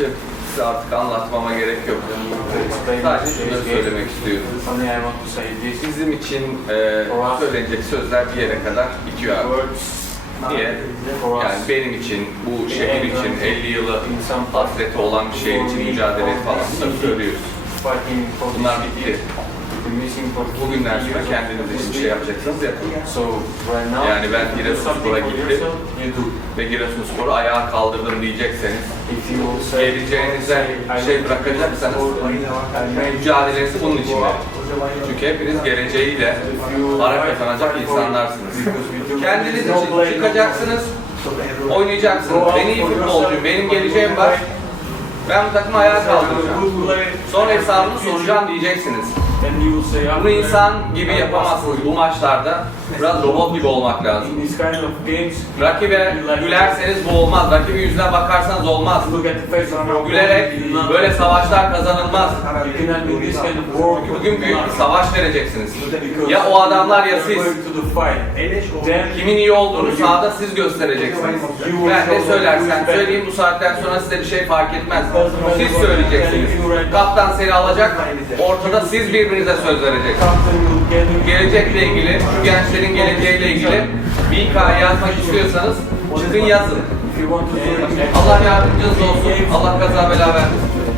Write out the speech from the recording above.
maçı size artık anlatmama gerek yok. Sadece şunu söylemek istiyorum. Bizim için e, söylenecek sözler bir yere kadar bitiyor us Yani benim için, bu şehir için 50 yılı hasreti olan bir şehir için mücadele falan bunları söylüyoruz. Bunlar bitti. Missing for years of kendiniz şey yapacaksınız yapın. So right now, Yani ben Giresunspor'a gittim. Ve Giresunspor'u ayağa kaldırdım diyecekseniz, geleceğinize şey bırakacaksanız support and I made mücadelenizi bunun için verin. Çünkü hepiniz geleceğiyle para kazanacak insanlarsınız. Kendiniz için çıkacaksınız, oynayacaksınız. Ben iyi futbolcuyum, benim geleceğim var. Ben bu takımı ayağa kaldıracağım. Sonra hesabını soracağım diyeceksiniz. And you will say, Bunu insan gibi I yapamazsınız. Bu maçlarda biraz robot gibi olmak lazım. In this kind of games, Rakibe gülerseniz bu olmaz. Rakibin yüzüne bakarsanız olmaz. look at the face of your Gülerek böyle savaşlar kazanılmaz. Bugün büyük bir savaş vereceksiniz. Ya o adamlar ya siz. Kimin iyi olduğunu sahada siz göstereceksiniz. Ben ne söylersem söyleyeyim bu saatten sonra size bir şey fark etmez. Siz söyleyeceksiniz. Kaptan seni alacak, ortada siz birbirinize söz vereceksiniz. Gelecekle ilgili, şu gençlerin geleceğiyle ilgili bir hikaye yazmak istiyorsanız çıkın yazın. Allah yardımcınız olsun. Allah kaza bela vermesin.